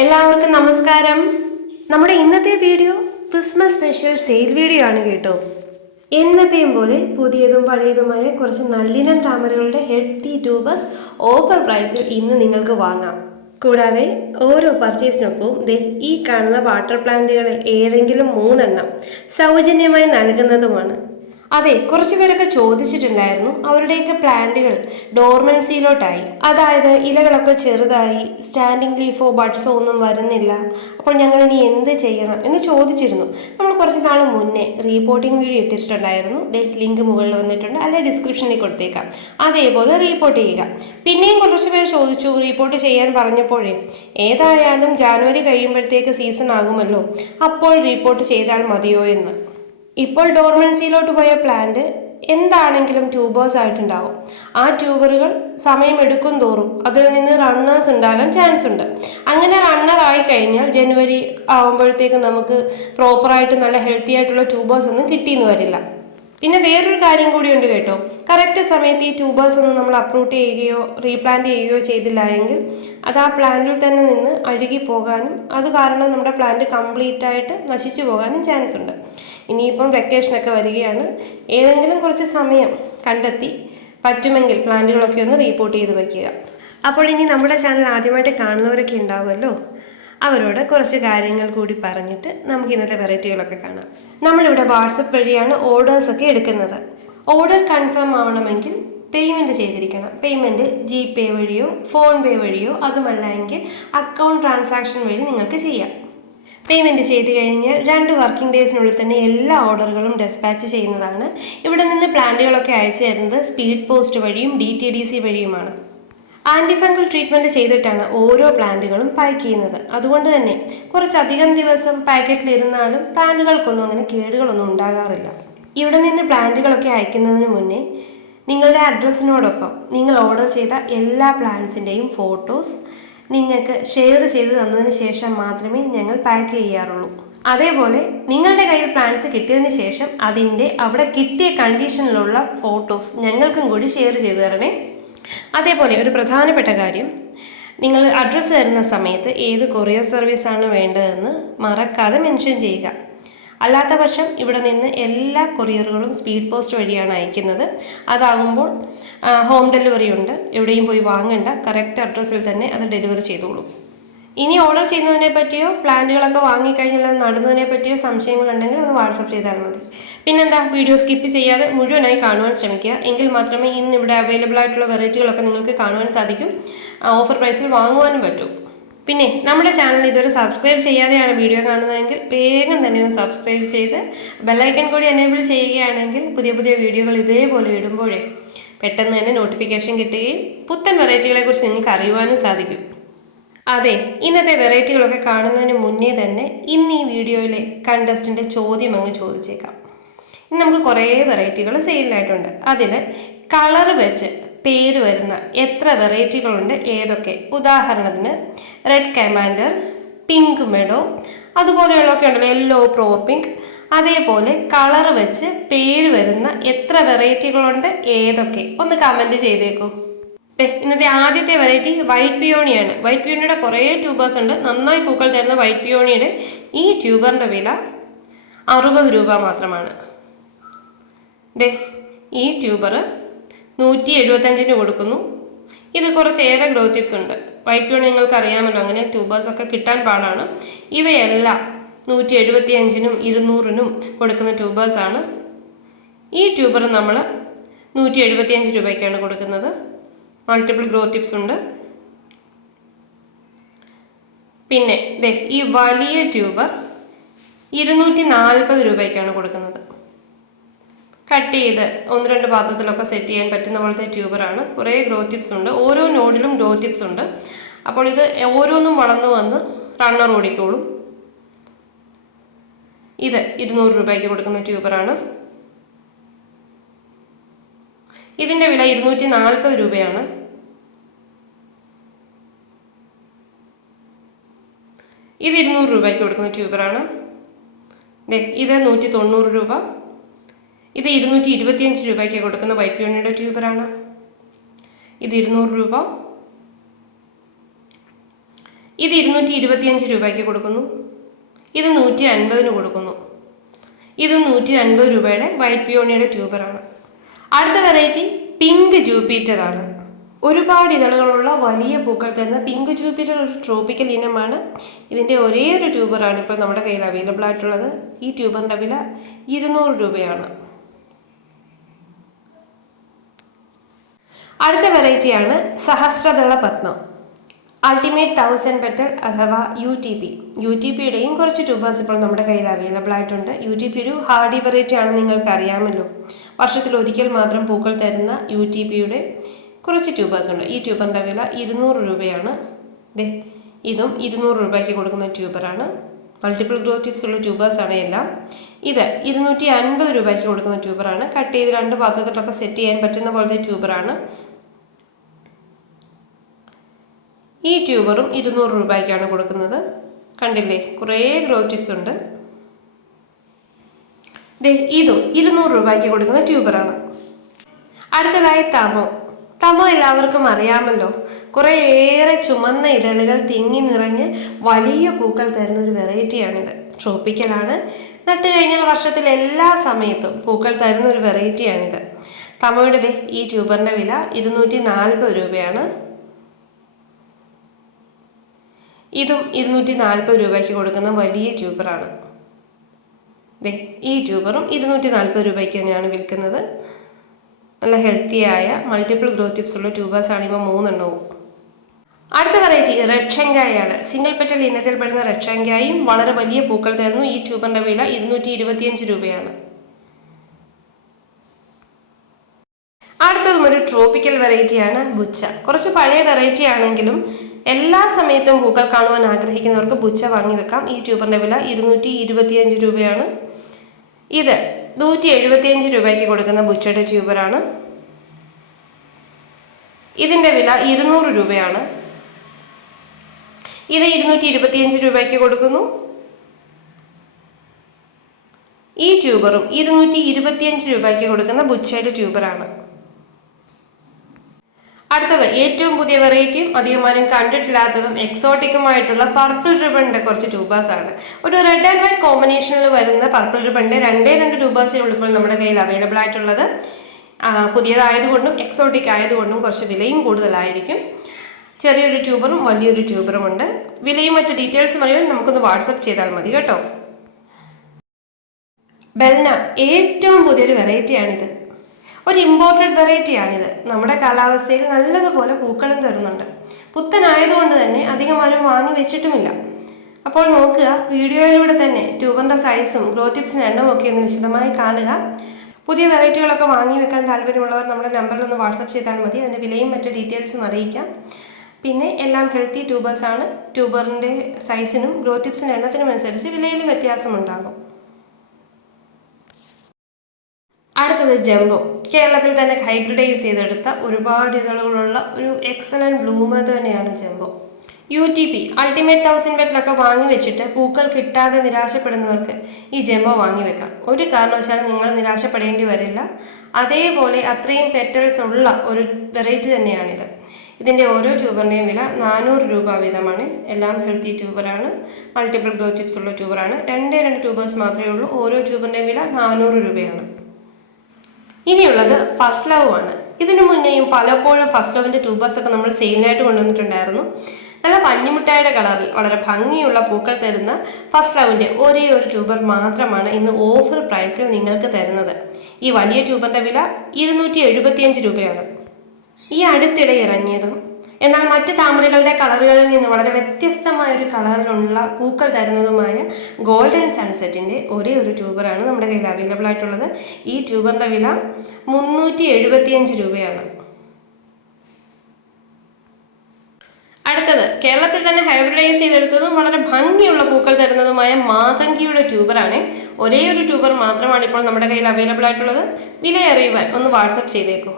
എല്ലാവർക്കും നമസ്കാരം. നമ്മുടെ ഇന്നത്തെ video Christmas special sale video ആണ് കേട്ടോ. എന്നത്തെയും പോലെ പുതിയതും പഴയതുമായ കുറച്ച് നല്ലിനം താമരകളുടെ ഹെൽത്തി ട്യൂബേഴ്സ് ഓഫർ പ്രൈസിൽ ഇന്ന് നിങ്ങൾക്ക് വാങ്ങാം. കൂടാതെ ഓരോ പർച്ചേസിനൊപ്പവും ഈ കാണുന്ന വാട്ടർ പ്ലാന്റുകളിൽ ഏതെങ്കിലും 3 സൗജന്യമായി നൽകുന്നതുമാണ്. അതെ, കുറച്ചു പേരൊക്കെ ചോദിച്ചിട്ടുണ്ടായിരുന്നു അവരുടെയൊക്കെ പ്ലാന്റുകൾ ഡോർമൻസിയിലോട്ടായി, അതായത് ഇലകളൊക്കെ ചെറുതായി, സ്റ്റാൻഡിങ് ലീഫോ ബഡ്സോ ഒന്നും വരുന്നില്ല, അപ്പോൾ ഞങ്ങൾ ഇനി എന്ത് ചെയ്യണം എന്ന് ചോദിച്ചിരുന്നു. നമ്മൾ കുറച്ച് നാൾ മുന്നേ റീപോർട്ടിംഗ് വീഡിയോ ഇട്ടിട്ടുണ്ടായിരുന്നു. ലിങ്ക് മുകളിൽ വന്നിട്ടുണ്ട്, അല്ലെ ഡിസ്ക്രിപ്ഷനിൽ കൊടുത്തേക്കാം. അതേപോലെ റീപോർട്ട് ചെയ്യുക. പിന്നെയും കുറച്ച് പേര് ചോദിച്ചു റീപോർട്ട് ചെയ്യാൻ പറഞ്ഞപ്പോഴേ, ഏതായാലും ജാനുവരി കഴിയുമ്പോഴത്തേക്ക് സീസൺ ആകുമല്ലോ, അപ്പോൾ റീപോർട്ട് ചെയ്താൽ മതിയോ എന്ന്. ഇപ്പോൾ ഡോർമൻസിയിലോട്ട് പോയ പ്ലാന്റ് എന്താണെങ്കിലും ട്യൂബേഴ്സ് ആയിട്ടുണ്ടാവും. ആ ട്യൂബറുകൾ സമയമെടുക്കും തോറും അതിൽ നിന്ന് റണ്ണേഴ്സ് ഉണ്ടാകാൻ ചാൻസ് ഉണ്ട്. അങ്ങനെ റണ്ണർ ആയി കഴിഞ്ഞാൽ ജനുവരി ആകുമ്പോഴത്തേക്ക് നമുക്ക് പ്രോപ്പറായിട്ട് നല്ല ഹെൽത്തി ആയിട്ടുള്ള ട്യൂബേഴ്സ് ഒന്നും കിട്ടിയെന്ന് വരില്ല. പിന്നെ വേറൊരു കാര്യം കൂടിയുണ്ട് കേട്ടോ, കറക്റ്റ് സമയത്ത് ഈ ട്യൂബേഴ്സ് ഒന്നും നമ്മൾ അപ്രൂട്ട് ചെയ്യുകയോ റീപ്ലാന്റ് ചെയ്യുകയോ ചെയ്തില്ല എങ്കിൽ അത് ആ പ്ലാന്റിൽ തന്നെ നിന്ന് അഴുകി പോകാനും അത് കാരണം നമ്മുടെ പ്ലാന്റ് കംപ്ലീറ്റ് ആയിട്ട് നശിച്ചു പോകാനും ചാൻസ് ഉണ്ട്. ഇനിയിപ്പം വെക്കേഷനൊക്കെ വരികയാണ്, ഏതെങ്കിലും കുറച്ച് സമയം കണ്ടെത്തി പറ്റുമെങ്കിൽ പ്ലാന്റുകളൊക്കെ ഒന്ന് റീപോർട്ട് ചെയ്ത് വയ്ക്കുക. അപ്പോൾ ഇനി നമ്മുടെ ചാനൽ ആദ്യമായിട്ട് കാണുന്നവരൊക്കെ ഉണ്ടാവുമല്ലോ, അവരോട് കുറച്ച് കാര്യങ്ങൾ കൂടി പറഞ്ഞിട്ട് നമുക്ക് ഇന്നത്തെ വെറൈറ്റികളൊക്കെ കാണാം. നമ്മളിവിടെ വാട്സപ്പ് വഴിയാണ് ഓർഡേഴ്സൊക്കെ എടുക്കുന്നത്. ഓർഡർ കൺഫേം ആവണമെങ്കിൽ പേയ്മെൻറ്റ് ചെയ്തിരിക്കണം. പേയ്മെൻറ്റ് GPay വഴിയോ ഫോൺപേ വഴിയോ, അതുമല്ല എങ്കിൽ അക്കൗണ്ട് ട്രാൻസാക്ഷൻ വഴി നിങ്ങൾക്ക് ചെയ്യാം. പേയ്മെൻറ്റ് ചെയ്ത് കഴിഞ്ഞാൽ 2 വർക്കിംഗ് ഡേയ്സിനുള്ളിൽ തന്നെ എല്ലാ ഓർഡറുകളും ഡെസ്പാച്ച് ചെയ്യുന്നതാണ്. ഇവിടെ നിന്ന് പ്ലാന്റുകളൊക്കെ അയച്ചു തരുന്നത് സ്പീഡ് പോസ്റ്റ് വഴിയും DTDC വഴിയുമാണ്. ആൻറ്റിഫംഗൽ ട്രീറ്റ്മെൻറ്റ് ചെയ്തിട്ടാണ് ഓരോ പ്ലാന്റുകളും പാക്ക് ചെയ്യുന്നത്. അതുകൊണ്ട് തന്നെ കുറച്ചധികം ദിവസം പാക്കറ്റിലിരുന്നാലും പ്ലാന്റുകൾക്കൊന്നും അങ്ങനെ കേടുകളൊന്നും ഉണ്ടാകാറില്ല. ഇവിടെ നിന്ന് പ്ലാന്റുകളൊക്കെ അയക്കുന്നതിന് മുന്നേ നിങ്ങളുടെ അഡ്രസ്സിനോടൊപ്പം നിങ്ങൾ ഓർഡർ ചെയ്ത എല്ലാ പ്ലാന്റ്സിൻ്റെയും ഫോട്ടോസ് നിങ്ങൾക്ക് ഷെയർ ചെയ്ത് തന്നതിന് ശേഷം മാത്രമേ ഞങ്ങൾ പാക്ക് ചെയ്യാറുള്ളൂ. അതേപോലെ നിങ്ങളുടെ കയ്യിൽ പ്ലാന്റ്സ് കിട്ടിയതിന് ശേഷം അതിൻ്റെ അവിടെ കിട്ടിയ കണ്ടീഷനിലുള്ള ഫോട്ടോസ് ഞങ്ങൾക്കും കൂടി ഷെയർ ചെയ്ത് തരണേ. അതേപോലെ ഒരു പ്രധാനപ്പെട്ട കാര്യം, നിങ്ങൾ അഡ്രസ്സ് തരുന്ന സമയത്ത് ഏത് കൊറിയർ സർവീസാണ് വേണ്ടതെന്ന് മറക്കാതെ മെൻഷൻ ചെയ്യുക. അല്ലാത്ത പക്ഷം ഇവിടെ നിന്ന് എല്ലാ കൊറിയറുകളും സ്പീഡ് പോസ്റ്റ് വഴിയാണ് അയക്കുന്നത്. അതാകുമ്പോൾ ഹോം ഡെലിവറി ഉണ്ട്, എവിടെയും പോയി വാങ്ങണ്ട, കറക്റ്റ് അഡ്രസ്സിൽ തന്നെ അത് ഡെലിവറി ചെയ്തോളൂ. ഇനി ഓർഡർ ചെയ്യുന്നതിനെ പറ്റിയോ പ്ലാന്റുകളൊക്കെ വാങ്ങിക്കഴിഞ്ഞാൽ നടുന്നതിനെ പറ്റിയോ സംശയങ്ങളുണ്ടെങ്കിൽ ഒന്ന് വാട്സപ്പ് ചെയ്താൽ മതി. പിന്നെന്താ, വീഡിയോ സ്കിപ്പ് ചെയ്യാതെ മുഴുവനായി കാണുവാൻ ശ്രമിക്കുക. എങ്കിൽ മാത്രമേ ഇന്ന് ഇവിടെ അവൈലബിൾ ആയിട്ടുള്ള വെറൈറ്റികളൊക്കെ നിങ്ങൾക്ക് കാണുവാൻ സാധിക്കും, ഓഫർ പ്രൈസിൽ വാങ്ങുവാനും പറ്റും. പിന്നെ നമ്മുടെ ചാനൽ ഇതുവരെ സബ്സ്ക്രൈബ് ചെയ്യാതെയാണ് വീഡിയോ കാണുന്നതെങ്കിൽ വേഗം തന്നെ ഒന്ന് സബ്സ്ക്രൈബ് ചെയ്ത് ബെല്ലൈക്കൺ കൂടി എനേബിൾ ചെയ്യുകയാണെങ്കിൽ പുതിയ പുതിയ വീഡിയോകൾ ഇതേപോലെ ഇടുമ്പോഴേ പെട്ടെന്ന് തന്നെ നോട്ടിഫിക്കേഷൻ കിട്ടുകയും പുത്തൻ വെറൈറ്റികളെ കുറിച്ച് നിങ്ങൾക്ക് അറിയുവാനും സാധിക്കും. അതെ, ഇന്നത്തെ വെറൈറ്റികളൊക്കെ കാണുന്നതിന് മുന്നേ തന്നെ ഇന്ന് ഈ വീഡിയോയിലെ കണ്ടസ്റ്റൻ്റെ ചോദ്യം അങ്ങ് ചോദിച്ചേക്കാം. ഇന്ന് നമുക്ക് കുറേ വെറൈറ്റികൾ സെയിലായിട്ടുണ്ട്. അതിൽ കളർ വെച്ച് പേര് വരുന്ന എത്ര വെറൈറ്റികളുണ്ട്, ഏതൊക്കെ? ഉദാഹരണത്തിന് റെഡ് കമാൻഡർ, പിങ്ക് മെഡോ, അതുപോലെയുള്ളതൊക്കെ ഉണ്ടല്ലോ, യെല്ലോ പ്രോ പിങ്ക്. അതേപോലെ കളർ വെച്ച് പേര് വരുന്ന എത്ര വെറൈറ്റികളുണ്ട്, ഏതൊക്കെ? ഒന്ന് കമൻറ്റ് ചെയ്തേക്കൂ. ഇന്നത്തെ ആദ്യത്തെ വെറൈറ്റി വൈറ്റ് പിയോണിയാണ്. വൈറ്റ് പിയോണിയുടെ കുറേ ട്യൂബേഴ്സ് ഉണ്ട്. നന്നായി പൂക്കൾ തരുന്ന വൈറ്റ് പിയോണിയുടെ ഈ ട്യൂബറിൻ്റെ വില 60 രൂപ മാത്രമാണ്. ഈ ട്യൂബർ 175 കൊടുക്കുന്നു. ഇത് കുറച്ചേറെ ഗ്രോ ടിപ്സ് ഉണ്ട്. വൈറ്റ് പിയോണി നിങ്ങൾക്ക് അറിയാമല്ലോ, അങ്ങനെ ട്യൂബേഴ്സൊക്കെ കിട്ടാൻ പാടാണ്. ഇവയെല്ലാം 175-നും 200-നും കൊടുക്കുന്ന ട്യൂബേഴ്സാണ്. ഈ ട്യൂബർ നമ്മൾ 175 രൂപയ്ക്കാണ് കൊടുക്കുന്നത്. മൾട്ടിപ്പിൾ ഗ്രോ ടിപ്സ് ഉണ്ട്. പിന്നെ ഈ വലിയ ട്യൂബർ 240 രൂപയ്ക്കാണ് കൊടുക്കുന്നത്. കട്ട് ചെയ്ത് 1-2 പാത്രത്തിലൊക്കെ സെറ്റ് ചെയ്യാൻ പറ്റുന്ന പോലത്തെ ട്യൂബറാണ്. കുറേ ഗ്രോ ടിപ്സ് ഉണ്ട്, ഓരോ നോഡിലും ഗ്രോ ടിപ്സ് ഉണ്ട്. അപ്പോൾ ഇത് ഓരോന്നും വളർന്നു വന്ന് റണ്ണർ ഓടിക്കോളും. ഇത് 200 രൂപയ്ക്ക് കൊടുക്കുന്ന ട്യൂബറാണ്. ഇതിൻ്റെ വില 240 രൂപയാണ്. ഇത് 200 രൂപയ്ക്ക് കൊടുക്കുന്ന ട്യൂബറാണ്. ഇത് 190 രൂപ. ഇത് 225 രൂപയ്ക്ക് കൊടുക്കുന്ന വൈറ്റ് പിയോണിയുടെ ട്യൂബറാണ്. ഇത് 200 രൂപ. ഇത് 225 രൂപയ്ക്ക് കൊടുക്കുന്നു. ഇത് 150 കൊടുക്കുന്നു. ഇത് 150 രൂപയുടെ വൈറ്റ് പിയോണിയുടെ ട്യൂബറാണ്. അടുത്ത വെറൈറ്റി പിങ്ക് ജൂപ്പിറ്റർ ആണ്. ഒരുപാട് ഇതളുകളുള്ള വലിയ പൂക്കൾ തരുന്ന പിങ്ക് ജൂപ്പിറ്റർ ഒരു ട്രോപ്പിക്കൽ ഇനമാണ്. ഇതിൻ്റെ ഒരേ ഒരു ട്യൂബറാണ് ഇപ്പോൾ നമ്മുടെ കയ്യിൽ അവൈലബിൾ ആയിട്ടുള്ളത്. ഈ ട്യൂബറിൻ്റെ വില 200 രൂപയാണ്. അടുത്ത വെറൈറ്റിയാണ് സഹസ്രദള പത്മം, അൾട്ടിമേറ്റ് 1000 പെറ്റൽ അഥവാ UTP. UTPയുടെയും കുറച്ച് ട്യൂബേഴ്സ് ഇപ്പോൾ നമ്മുടെ കയ്യിൽ അവൈലബിൾ ആയിട്ടുണ്ട്. UTP ഒരു ഹാർഡി വെറൈറ്റി ആണെന്ന് നിങ്ങൾക്ക് അറിയാമല്ലോ. വർഷത്തിൽ ഒരിക്കൽ മാത്രം പൂക്കൾ തരുന്ന UTPയുടെ കുറച്ച് ട്യൂബേഴ്സ് ഉണ്ട്. ഈ ട്യൂബറിൻ്റെ വില 200 രൂപയാണ്. ഇതും 200 രൂപയ്ക്ക് കൊടുക്കുന്ന ട്യൂബറാണ്. മൾട്ടിപ്പിൾ ഗ്രോത്ത് ടിപ്സ് ഉള്ള ട്യൂബേഴ്സാണ് എല്ലാം. ഇത് 250 രൂപയ്ക്ക് കൊടുക്കുന്ന ട്യൂബറാണ്. കട്ട് ചെയ്ത് 2 പാത്രത്തിലൊക്കെ സെറ്റ് ചെയ്യാൻ പറ്റുന്ന പോലത്തെ ട്യൂബറാണ്. ഈ ട്യൂബറും 200 രൂപയ്ക്കാണ് കൊടുക്കുന്നത്. കണ്ടില്ലേ, കുറേ ഗ്രോത്ത് ടിപ്സ് ഉണ്ട്. ഇതും 200 രൂപയ്ക്ക് കൊടുക്കുന്ന ട്യൂബറാണ്. അടുത്തതായി തമോ എല്ലാവർക്കും അറിയാമല്ലോ. കുറേയേറെ ചുമന്ന ഇതളുകൾ തിങ്ങി നിറഞ്ഞ് വലിയ പൂക്കൾ തരുന്ന ഒരു വെറൈറ്റിയാണിത്. ട്രോപ്പിക്കലാണ്. നട്ട് കഴിഞ്ഞാൽ വർഷത്തിൽ എല്ലാ സമയത്തും പൂക്കൾ തരുന്ന ഒരു വെറൈറ്റിയാണിത്. തമോയുടെ ഈ ട്യൂബറിൻ്റെ വില 240 രൂപയാണ്. ഇതും 240 രൂപയ്ക്ക് കൊടുക്കുന്ന വലിയ ട്യൂബറാണ്. ഈ ട്യൂബറും 240 രൂപയ്ക്ക് തന്നെയാണ് വിൽക്കുന്നത്. നല്ല ഹെൽത്തിയായ മൾട്ടിപ്പിൾ ഗ്രോത്ത് ടിപ്സ് ഉള്ള ട്യൂബേഴ്സാണ് ഇവ 3 എണ്ണവും. അടുത്ത വെറൈറ്റി റെഡ് ഷെങ്കായാണ്. സിംഗിൾ പെറ്റൽ ഇനത്തിൽപ്പെടുന്ന റെഡ് ഷെങ്കായും വളരെ വലിയ പൂക്കൾ തരുന്നു. ഈ ട്യൂബറിൻ്റെ വില 225 രൂപയാണ്. അടുത്തതും ഒരു ട്രോപ്പിക്കൽ വെറൈറ്റിയാണ് ബുച്ച. കുറച്ച് പഴയ വെറൈറ്റി ആണെങ്കിലും എല്ലാ സമയത്തും പൂക്കൾ കാണുവാൻ ആഗ്രഹിക്കുന്നവർക്ക് ബുച്ച വാങ്ങി വെക്കാം. ഈ ട്യൂബറിൻ്റെ വില 225 രൂപയാണ്. ഇത് 175 രൂപയ്ക്ക് കൊടുക്കുന്ന ബുച്ചയുടെ ട്യൂബറാണ്. ഇതിൻ്റെ വില 200 രൂപയാണ്. ഇത് 225 രൂപയ്ക്ക് കൊടുക്കുന്നു. ഈ ട്യൂബറും 225 രൂപയ്ക്ക് കൊടുക്കുന്ന ബുച്ചയുടെ ട്യൂബറാണ്. അടുത്തത് ഏറ്റവും പുതിയ വെറൈറ്റിയും അധികമാരും കണ്ടിട്ടില്ലാത്തതും എക്സോട്ടിക്കുമായിട്ടുള്ള പർപ്പിൾ റിബണിന്റെ കുറച്ച് ട്യൂബേഴ്സാണ്. ഒരു റെഡ് ആൻഡ് വൈറ്റ് കോമ്പിനേഷനിൽ വരുന്ന പർപ്പിൾ റിബണിന്റെ 2 ട്യൂബേഴ്സേ ഉള്ളൂ ഇപ്പോൾ നമ്മുടെ കയ്യിൽ അവൈലബിൾ ആയിട്ടുള്ളത്. പുതിയതായതുകൊണ്ടും എക്സോട്ടിക് ആയതുകൊണ്ടും കുറച്ച് വിലയും കൂടുതലായിരിക്കും. ചെറിയൊരു ട്യൂബറും വലിയൊരു ട്യൂബറും ഉണ്ട്. വിലയും മറ്റു ഡീറ്റെയിൽസും അറിയാൻ നമുക്കൊന്ന് വാട്സപ്പ് ചെയ്താൽ മതി കേട്ടോ. ബെൽന ഏറ്റവും പുതിയൊരു വെറൈറ്റിയാണിത്. ഒരു ഇമ്പോർട്ടഡ് വെറൈറ്റിയാണിത്. നമ്മുടെ കാലാവസ്ഥയിൽ നല്ലതുപോലെ പൂക്കളും തരുന്നുണ്ട്. പുത്തനായതുകൊണ്ട് തന്നെ അധികം ആരും വാങ്ങി വെച്ചിട്ടുമില്ല. അപ്പോൾ നോക്കുക, വീഡിയോയിലൂടെ തന്നെ ട്യൂബറിൻ്റെ സൈസും ഗ്രോത്ത് ടിപ്സിൻ്റെ എണ്ണവും ഒക്കെ ഒന്ന് വിശദമായി കാണുക. പുതിയ വെറൈറ്റികളൊക്കെ വാങ്ങി വെക്കാൻ താല്പര്യമുള്ളവർ നമ്മുടെ നമ്പറിൽ ഒന്ന് വാട്സപ്പ് ചെയ്താൽ മതി. അതിൻ്റെ വിലയും മറ്റു ഡീറ്റെയിൽസും അറിയിക്കാം. പിന്നെ എല്ലാം ഹെൽത്തി ട്യൂബേഴ്സാണ്. ട്യൂബറിൻ്റെ സൈസിനും ഗ്രോത്ത് ടിപ്സിൻ്റെ എണ്ണത്തിനും അനുസരിച്ച് വിലയിലും വ്യത്യാസമുണ്ടാകും. അടുത്തത് ജംബോ. കേരളത്തിൽ തന്നെ ഹൈബ്രിഡൈസ് ചെയ്തെടുത്ത ഒരുപാട് ഇതളുകളുള്ള ഒരു എക്സലന്റ് ബ്ലൂമർ തന്നെയാണ് ജംബോ. UTP അൾട്ടിമേറ്റ് 1000 പെറ്റലൊക്കെ വാങ്ങി വെച്ചിട്ട് പൂക്കൾ കിട്ടാതെ നിരാശപ്പെടുന്നവർക്ക് ഈ ജംബോ വാങ്ങി വെക്കാം. ഒരു കാരണവശാലും നിങ്ങൾ നിരാശപ്പെടേണ്ടി വരില്ല. അതേപോലെ അത്രയും പെറ്റൽസ് ഉള്ള ഒരു വെറൈറ്റി തന്നെയാണിത്. ഇതിൻ്റെ ഓരോ ട്യൂബറിൻ്റെയും വില 400 രൂപ വീതമാണ്. എല്ലാം ഹെൽത്തി ട്യൂബറാണ്. മൾട്ടിപ്പിൾ ഗ്രോത്ത് ടിപ്സ് ഉള്ള ട്യൂബറാണ്. 2 ട്യൂബേഴ്സ് മാത്രമേ ഉള്ളൂ. ഓരോ ട്യൂബറിൻ്റെയും വില 400 രൂപയാണ്. ഇനിയുള്ളത് ഫസ്റ്റ് ലവ് ആണ്. ഇതിനു മുന്നേയും പലപ്പോഴും ഫസ്റ്റ് ലവിൻ്റെ ട്യൂബേഴ്സൊക്കെ നമ്മൾ സെയിലിനായിട്ട് കൊണ്ടുവന്നിട്ടുണ്ടായിരുന്നു. നല്ല പഞ്ഞിമുട്ടായുടെ കളറിൽ വളരെ ഭംഗിയുള്ള പൂക്കൾ തരുന്ന ഫസ്റ്റ് ലവിൻ്റെ ഒരേ ഒരു ട്യൂബർ മാത്രമാണ് ഇന്ന് ഓഫർ പ്രൈസിൽ നിങ്ങൾക്ക് തരുന്നത്. ഈ വലിയ ട്യൂബറിൻ്റെ വില 275 രൂപയാണ്. ഈ അടുത്തിടെ ഇറങ്ങിയതും എന്നാൽ മറ്റ് താമരകളുടെ കളറുകളിൽ നിന്ന് വളരെ വ്യത്യസ്തമായ ഒരു കളറിലുള്ള പൂക്കൾ തരുന്നതുമായ ഗോൾഡൻ സൺസെറ്റിൻ്റെ ഒരേ ഒരു ട്യൂബറാണ് നമ്മുടെ കയ്യിൽ അവൈലബിൾ ആയിട്ടുള്ളത്. ഈ ട്യൂബറിൻ്റെ വില 375 രൂപയാണ്. അടുത്തത് കേരളത്തിൽ തന്നെ ഹൈബ്രിഡൈസ് ചെയ്തെടുത്തതും വളരെ ഭംഗിയുള്ള പൂക്കൾ തരുന്നതുമായ മാതങ്കിയുടെ ട്യൂബറാണ്. ഒരേ ഒരു ട്യൂബർ മാത്രമാണ് ഇപ്പോൾ നമ്മുടെ കയ്യിൽ അവൈലബിൾ ആയിട്ടുള്ളത്. വില അറിയുവാൻ ഒന്ന് വാട്സപ്പ് ചെയ്തേക്കൂ.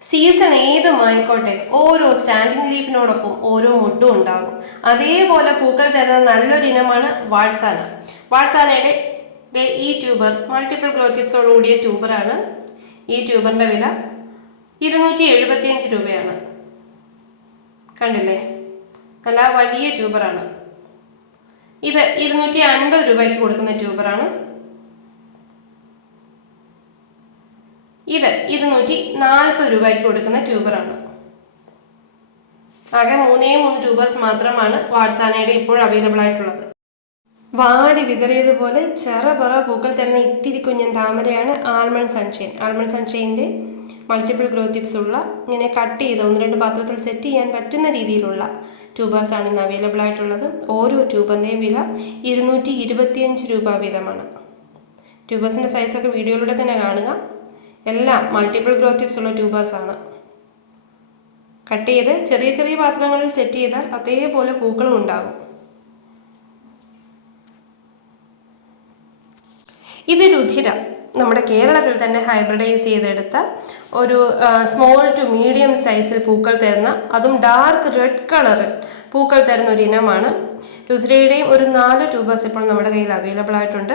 സീസൺ ഏതുമായിക്കോട്ടെ, ഓരോ സ്റ്റാൻഡിങ് ലീഫിനോടൊപ്പം ഓരോ മൊട്ടും ഉണ്ടാകും. അതേപോലെ പൂക്കൾ തരുന്ന നല്ലൊരു ഇനമാണ് വാട്സാന. വാട്സാനയുടെ ഈ ട്യൂബർ മൾട്ടിപ്പിൾ ഗ്രോത്ത് ടിപ്സോടുകൂടിയ ട്യൂബറാണ്. ഈ ട്യൂബറിൻ്റെ വില 275 രൂപയാണ്. കണ്ടില്ലേ, നല്ല വലിയ ട്യൂബറാണ്. ഇത് 250 രൂപയ്ക്ക് കൊടുക്കുന്ന ട്യൂബറാണ്. ഇത് 240 രൂപയ്ക്ക് കൊടുക്കുന്ന ട്യൂബറാണ്. ആകെ 3 ട്യൂബേഴ്സ് മാത്രമാണ് വാട്സാനയുടെ ഇപ്പോൾ അവൈലബിൾ ആയിട്ടുള്ളത്. വാരി വിതറിയതുപോലെ ചെറപറ പൂക്കൾ തരുന്ന ഇത്തിരി കുഞ്ഞൻ താമരയാണ് ആൽമണ്ട് സൺഷൈൻ. ആൽമണ്ട് സൺഷൈൻ്റെ മൾട്ടിപ്പിൾ ഗ്രോ ടിപ്സ് ഉള്ള ഇങ്ങനെ കട്ട് ചെയ്ത് 1-2 പാത്രത്തിൽ സെറ്റ് ചെയ്യാൻ പറ്റുന്ന രീതിയിലുള്ള ട്യൂബേഴ്സാണ് ഇന്ന് അവൈലബിൾ ആയിട്ടുള്ളത്. ഓരോ ട്യൂബറിൻ്റെയും വില 225 രൂപ വീതമാണ്. ട്യൂബേഴ്സിൻ്റെ സൈസൊക്കെ വീഡിയോയിലൂടെ തന്നെ കാണുക. എല്ലാം മൾട്ടിപ്പിൾ ഗ്രോ ടിപ്സ് ഉള്ള ട്യൂബേഴ്സാണ്. കട്ട് ചെയ്ത് ചെറിയ ചെറിയ പാത്രങ്ങളിൽ സെറ്റ് ചെയ്താൽ അതേപോലെ പൂക്കളും ഉണ്ടാകും. ഇത് രുധിര, നമ്മുടെ കേരളത്തിൽ തന്നെ ഹൈബ്രിഡൈസ് ചെയ്തെടുത്ത ഒരു സ്മോൾ ടു മീഡിയം സൈസിൽ പൂക്കൾ തരുന്ന, അതും ഡാർക്ക് റെഡ് കളറിൽ പൂക്കൾ തരുന്ന ഒരു ഇനമാണ്. രുധിരയുടെയും ഒരു 4 ട്യൂബേഴ്സ് ഇപ്പോൾ നമ്മുടെ കയ്യിൽ അവൈലബിൾ ആയിട്ടുണ്ട്.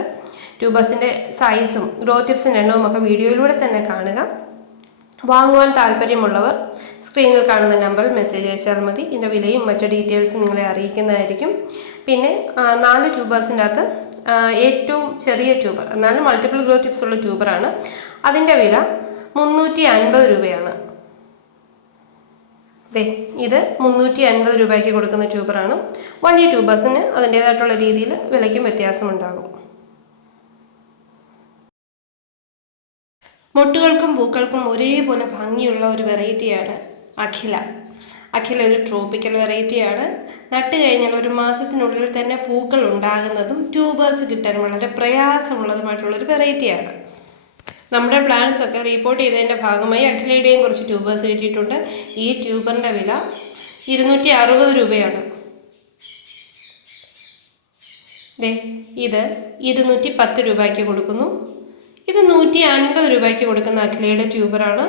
ട്യൂബേഴ്സിൻ്റെ സൈസും ഗ്രോ ടിപ്സിൻ്റെ എണ്ണവും ഒക്കെ വീഡിയോയിലൂടെ തന്നെ കാണുക. വാങ്ങുവാൻ താല്പര്യമുള്ളവർ സ്ക്രീനിൽ കാണുന്ന നമ്പറിൽ മെസ്സേജ് അയച്ചാൽ മതി. ഇതിൻ്റെ വിലയും മറ്റു ഡീറ്റെയിൽസും നിങ്ങളെ അറിയിക്കുന്നതായിരിക്കും. പിന്നെ 4 ട്യൂബേഴ്സിൻ്റെ അകത്ത് ഏറ്റവും ചെറിയ ട്യൂബർ, എന്നാലും മൾട്ടിപ്പിൾ ഗ്രോ ടിപ്സ് ഉള്ള ട്യൂബറാണ്. അതിൻ്റെ വില 350 രൂപയാണ്. ഇത് 350 രൂപയ്ക്ക് കൊടുക്കുന്ന ട്യൂബറാണ്. വലിയ ട്യൂബേഴ്സിന് അതിൻ്റേതായിട്ടുള്ള രീതിയിൽ വിലയ്ക്കും വ്യത്യാസമുണ്ടാകും. മൊട്ടുകൾക്കും പൂക്കൾക്കും ഒരേപോലെ ഭംഗിയുള്ള ഒരു വെറൈറ്റിയാണ് അഖില. അഖില ഒരു ട്രോപ്പിക്കൽ വെറൈറ്റിയാണ്. നട്ട് കഴിഞ്ഞാൽ 1 മാസത്തിനുള്ളിൽ തന്നെ പൂക്കൾ ഉണ്ടാകുന്നതും ട്യൂബേഴ്സ് കിട്ടാൻ വളരെ പ്രയാസമുള്ളതുമായിട്ടുള്ളൊരു വെറൈറ്റിയാണ്. നമ്മുടെ പ്ലാൻസ് ഒക്കെ റിപ്പോർട്ട് ചെയ്തതിൻ്റെ ഭാഗമായി അഖിലയുടെയും കുറച്ച് ട്യൂബേഴ്സ് കിട്ടിയിട്ടുണ്ട്. ഈ ട്യൂബറിൻ്റെ വില 260 രൂപയാണ്. ഇത് 210 രൂപയ്ക്ക് കൊടുക്കുന്നു. ഇത് 150 രൂപയ്ക്ക് കൊടുക്കുന്ന അഖിലയുടെ ട്യൂബറാണ്.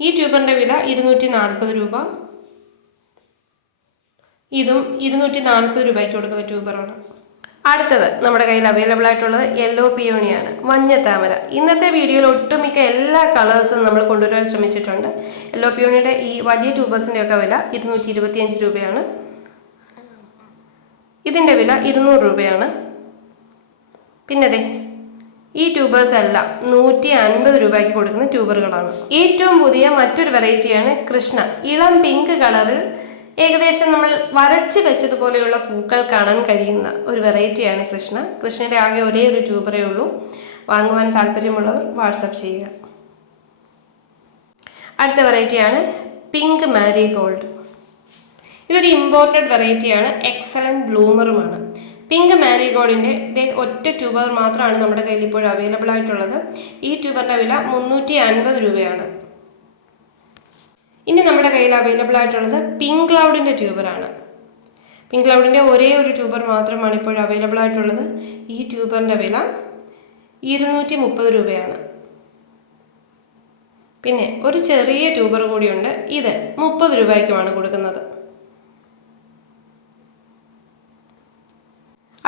ഈ ട്യൂബറിൻ്റെ വില 240 രൂപ. ഇതും 240 രൂപയ്ക്ക് കൊടുക്കുന്ന ട്യൂബറാണ്. അടുത്തത് നമ്മുടെ കയ്യിൽ അവൈലബിൾ ആയിട്ടുള്ളത് യെല്ലോ പിയോണിയാണ്, മഞ്ഞ താമര. ഇന്നത്തെ വീഡിയോയിൽ ഒട്ടുമിക്ക എല്ലാ കളേഴ്സും നമ്മൾ കൊണ്ടുവരാൻ ശ്രമിച്ചിട്ടുണ്ട്. യെല്ലോ പിയോണിയുടെ ഈ വലിയ ട്യൂബേഴ്സിൻ്റെ ഒക്കെ വില 225 രൂപയാണ്. ഇതിൻ്റെ വില 200 രൂപയാണ്. പിന്നെ ഈ ട്യൂബേഴ്സ് എല്ലാം 150 രൂപയ്ക്ക് കൊടുക്കുന്ന ട്യൂബറുകളാണ്. ഏറ്റവും പുതിയ മറ്റൊരു വെറൈറ്റിയാണ് കൃഷ്ണ. ഇളം പിങ്ക് കളറിൽ ഏകദേശം നമ്മൾ വരച്ച് വെച്ചതുപോലെയുള്ള പൂക്കൾ കാണാൻ കഴിയുന്ന ഒരു വെറൈറ്റിയാണ് കൃഷ്ണ. കൃഷ്ണയുടെ ആകെ ഒരേ ഒരു ട്യൂബറേ ഉള്ളൂ. വാങ്ങുവാൻ താല്പര്യമുള്ളവർ വാട്സപ്പ് ചെയ്യുക. അടുത്ത വെറൈറ്റിയാണ് പിങ്ക് മാരിഗോൾഡ്. ഇതൊരു ഇമ്പോർട്ടഡ് വെറൈറ്റിയാണ്, എക്സലന്റ് ബ്ലൂമറുമാണ്. പിങ്ക് മാരിഗോൾഡിൻ്റെ ഒറ്റ ട്യൂബർ മാത്രമാണ് നമ്മുടെ കയ്യിൽ ഇപ്പോൾ അവൈലബിൾ ആയിട്ടുള്ളത്. ഈ ട്യൂബറിൻ്റെ വില 350 രൂപയാണ്. ഇനി നമ്മുടെ കയ്യിൽ അവൈലബിൾ ആയിട്ടുള്ളത് പിങ്ക് ക്ലൗഡിൻ്റെ ട്യൂബറാണ്. പിങ്ക് ക്ലൗഡിൻ്റെ ഒരേ ഒരു ട്യൂബർ മാത്രമാണ് ഇപ്പോൾ അവൈലബിൾ ആയിട്ടുള്ളത്. ഈ ട്യൂബറിൻ്റെ വില 230 രൂപയാണ്. പിന്നെ ഒരു ചെറിയ ട്യൂബർ കൂടിയുണ്ട്. ഇത് 30 രൂപയ്ക്കുമാണ് കൊടുക്കുന്നത്.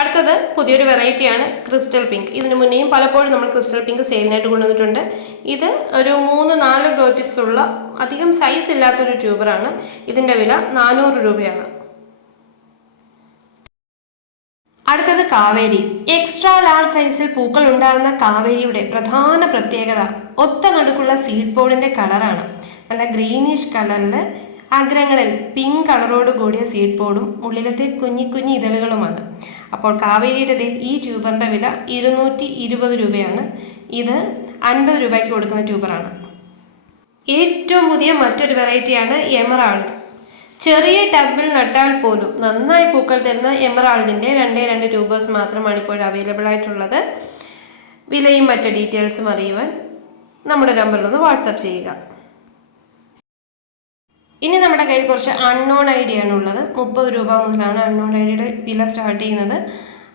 അടുത്തത് പുതിയൊരു വെറൈറ്റിയാണ് ക്രിസ്റ്റൽ പിങ്ക്. ഇതിന് മുന്നേയും പലപ്പോഴും നമ്മൾ ക്രിസ്റ്റൽ പിങ്ക് സെയിലിനായിട്ട് കൊണ്ടുവന്നിട്ടുണ്ട്. ഇത് ഒരു 3-4 ഗ്രോ ടിപ്സ് ഉള്ള അധികം സൈസ് ഇല്ലാത്തൊരു ട്യൂബറാണ്. ഇതിൻ്റെ വില 400 രൂപയാണ്. അടുത്തത് കാവേരി. എക്സ്ട്രാ ലാർജ് സൈസിൽ പൂക്കൾ ഉണ്ടാകുന്ന കാവേരിയുടെ പ്രധാന പ്രത്യേകത ഒത്ത നടുക്കുള്ള സീഡ് പോഡിൻ്റെ കളറാണ്. നല്ല ഗ്രീനിഷ് കളറിൽ അഗ്രങ്ങളിൽ പിങ്ക് കളറോട് കൂടിയ സീഡ് പോഡും ഉള്ളിലത്തെ കുഞ്ഞി കുഞ്ഞി ഇതളുകളുമാണ്. അപ്പോൾ കാവേരിയുടെ ഈ ട്യൂബറിൻ്റെ വില 220 രൂപയാണ്. ഇത് 50 രൂപയ്ക്ക് കൊടുക്കുന്ന ട്യൂബറാണ്. ഏറ്റവും പുതിയ മറ്റൊരു വെറൈറ്റിയാണ് എമറാൾഡ്. ചെറിയ ടബിൽ നട്ടാൽ പോലും നന്നായി പൂക്കൾ തരുന്ന എമറാൾഡിൻ്റെ 2 ട്യൂബേഴ്സ് മാത്രമാണ് ഇപ്പോൾ അവൈലബിൾ ആയിട്ടുള്ളത്. വിലയും മറ്റ് ഡീറ്റെയിൽസും അറിയുവാൻ നമ്മുടെ നമ്പറിലൊന്ന് വാട്സപ്പ് ചെയ്യുക. ഇനി നമ്മുടെ കയ്യിൽ കുറച്ച് അൺനോൺ ഐഡിയ ആണുള്ളത്. 30 രൂപ മുതലാണ് അൺനോൺ ഐഡിയയുടെ വില സ്റ്റാർട്ട് ചെയ്യുന്നത്.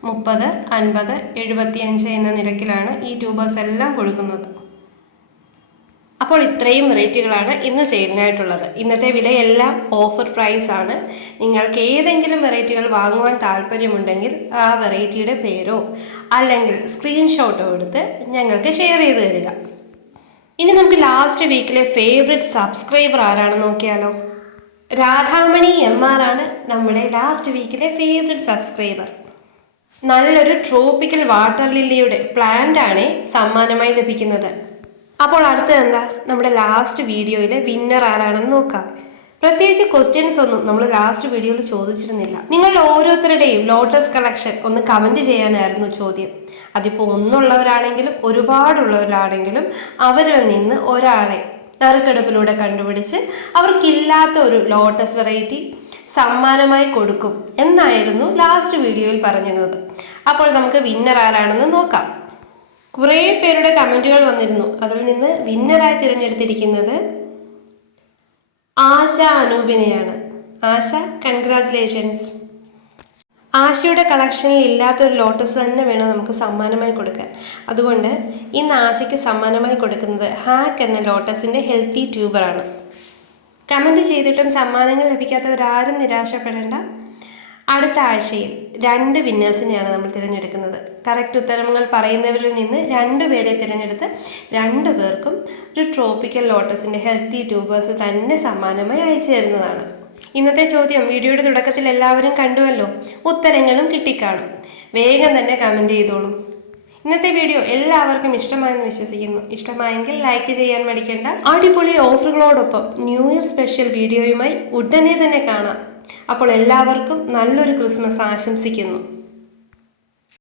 30, 50, 75 എന്ന നിരക്കിലാണ് ഈ ട്യൂബേഴ്സ് എല്ലാം കൊടുക്കുന്നത്. അപ്പോൾ ഇത്രയും വെറൈറ്റികളാണ് ഇന്ന് സെയിലിനായിട്ടുള്ളത്. ഇന്നത്തെ വിലയെല്ലാം ഓഫർ പ്രൈസ് ആണ്. നിങ്ങൾക്ക് ഏതെങ്കിലും വെറൈറ്റികൾ വാങ്ങുവാൻ താല്പര്യമുണ്ടെങ്കിൽ ആ വെറൈറ്റിയുടെ പേരോ അല്ലെങ്കിൽ സ്ക്രീൻഷോട്ടോ എടുത്ത് ഞങ്ങൾക്ക് ഷെയർ ചെയ്ത് തരിക. ഇനി നമുക്ക് ലാസ്റ്റ് വീക്കിലെ ഫേവറേറ്റ് സബ്സ്ക്രൈബർ ആരാണെന്ന് നോക്കിയാലോ. രാധാമണി MR ആണ് നമ്മുടെ ലാസ്റ്റ് വീക്കിലെ ഫേവറേറ്റ് സബ്സ്ക്രൈബർ. നല്ലൊരു ട്രോപ്പിക്കൽ വാട്ടർ ലില്ലിയുടെ പ്ലാന്റ് ആണ് സമ്മാനമായി ലഭിക്കുന്നത്. അപ്പോൾ അടുത്തത് എന്താ, നമ്മുടെ ലാസ്റ്റ് വീഡിയോയിലെ വിന്നർ ആരാണെന്ന് നോക്കാം. പ്രത്യേകിച്ച് ക്വസ്റ്റ്യൻസ് ഒന്നും നമ്മൾ ലാസ്റ്റ് വീഡിയോയിൽ ചോദിച്ചിരുന്നില്ല. നിങ്ങൾ ഓരോരുത്തരുടെയും ലോട്ടസ് കളക്ഷൻ ഒന്ന് കമൻറ്റ് ചെയ്യാനായിരുന്നു ചോദ്യം. അതിപ്പോൾ ഒന്നുള്ളവരാണെങ്കിലും ഒരുപാടുള്ളവരാണെങ്കിലും അവരിൽ നിന്ന് ഒരാളെ നറുക്കെടുപ്പിലൂടെ കണ്ടുപിടിച്ച് അവർക്കില്ലാത്ത ഒരു ലോട്ടസ് വെറൈറ്റി സമ്മാനമായി കൊടുക്കും എന്നായിരുന്നു ലാസ്റ്റ് വീഡിയോയിൽ പറഞ്ഞിരുന്നത്. അപ്പോൾ നമുക്ക് വിന്നർ ആരാണെന്ന് നോക്കാം. കുറേ പേരുടെ കമൻറ്റുകൾ വന്നിരുന്നു. അതിൽ നിന്ന് വിന്നറായി തിരഞ്ഞെടുത്തിരിക്കുന്നത് ആശ അനൂപിനെയാണ്. ആശ, കൺഗ്രാറ്റുലേഷൻസ്. ആശയുടെ കളക്ഷനിൽ ഇല്ലാത്തൊരു ലോട്ടസ് തന്നെ വേണം നമുക്ക് സമ്മാനമായി കൊടുക്കാൻ. അതുകൊണ്ട് ഇന്ന് ആശയ്ക്ക് സമ്മാനമായി കൊടുക്കുന്നത് ഹാക്ക് എന്ന ലോട്ടസിൻ്റെ ഹെൽത്തി ട്യൂബറാണ്. കമൻറ്റ് ചെയ്തിട്ടും സമ്മാനങ്ങൾ ലഭിക്കാത്തവരാരും നിരാശപ്പെടേണ്ട. അടുത്ത ആഴ്ചയിൽ 2 വിന്നേഴ്സിനെയാണ് നമ്മൾ തിരഞ്ഞെടുക്കുന്നത്. കറക്റ്റ് ഉത്തരങ്ങൾ പറയുന്നവരിൽ നിന്ന് 2 പേരെ തിരഞ്ഞെടുത്ത് 2 പേർക്കും ഒരു ട്രോപ്പിക്കൽ ലോട്ടസിൻ്റെ ഹെൽത്തി ട്യൂബേഴ്സ് തന്നെ സമ്മാനമായി അയച്ചു തരുന്നതാണ്. ഇന്നത്തെ ചോദ്യം വീഡിയോയുടെ തുടക്കത്തിൽ എല്ലാവരും കണ്ടുവല്ലോ. ഉത്തരങ്ങളും കിട്ടിക്കാണും. വേഗം തന്നെ കമൻറ്റ് ചെയ്തോളൂ. ഇന്നത്തെ വീഡിയോ എല്ലാവർക്കും ഇഷ്ടമായെന്ന് വിശ്വസിക്കുന്നു. ഇഷ്ടമായെങ്കിൽ ലൈക്ക് ചെയ്യാൻ മടിക്കേണ്ട. അടിപൊളി ഓഫറുകളോടൊപ്പം ന്യൂ ഇയർ സ്പെഷ്യൽ വീഡിയോയുമായി ഉടനെ തന്നെ കാണാം. അപ്പോൾ എല്ലാവർക്കും നല്ലൊരു ക്രിസ്മസ് ആശംസിക്കുന്നു.